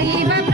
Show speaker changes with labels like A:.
A: Arriba.